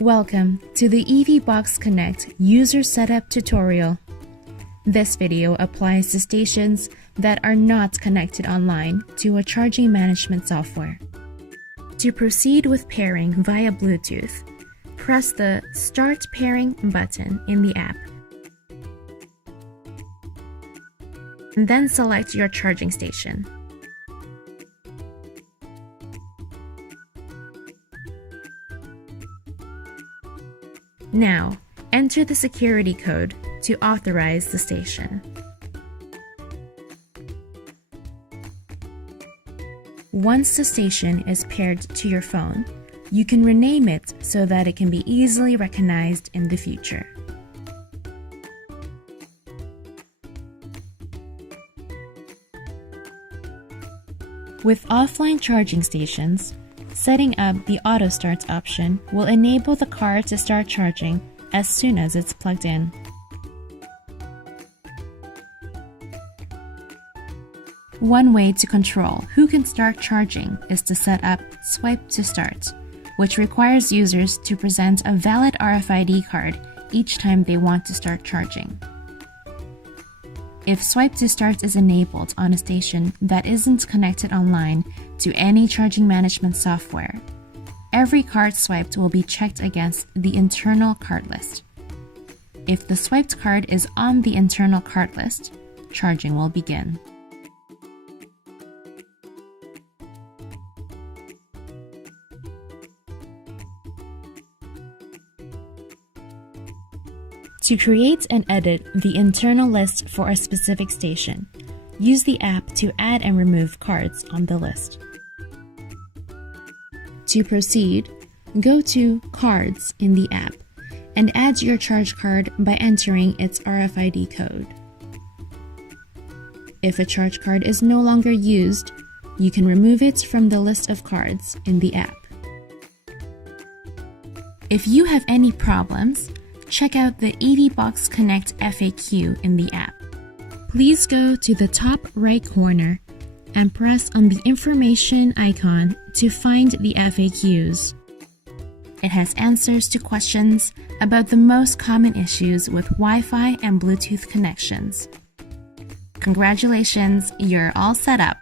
Welcome to the EVBox Connect user setup tutorial. This video applies to stations that are not connected online to a charging management software. To proceed with pairing via Bluetooth, press the Start Pairing button in the app. And then select your charging station. Now, enter the security code to authorize the station. Once the station is paired to your phone, you can rename it so that it can be easily recognized in the future. With offline charging stations, setting up the auto start option will enable the car to start charging as soon as it's plugged in. One way to control who can start charging is to set up Swipe to Start, which requires users to present a valid RFID card each time they want to start charging. If Swipe to Start is enabled on a station that isn't connected online to any charging management software, every card swiped will be checked against the internal card list. If the swiped card is on the internal card list, charging will begin. To create and edit the internal list for a specific station, use the app to add and remove cards on the list. To proceed, go to Cards in the app and add your charge card by entering its RFID code. If a charge card is no longer used, you can remove it from the list of cards in the app. If you have any problems, check out the EVBox Connect FAQ in the app. Please go to the top right corner and press on the information icon to find the FAQs. It has answers to questions about the most common issues with Wi-Fi and Bluetooth connections. Congratulations, you're all set up!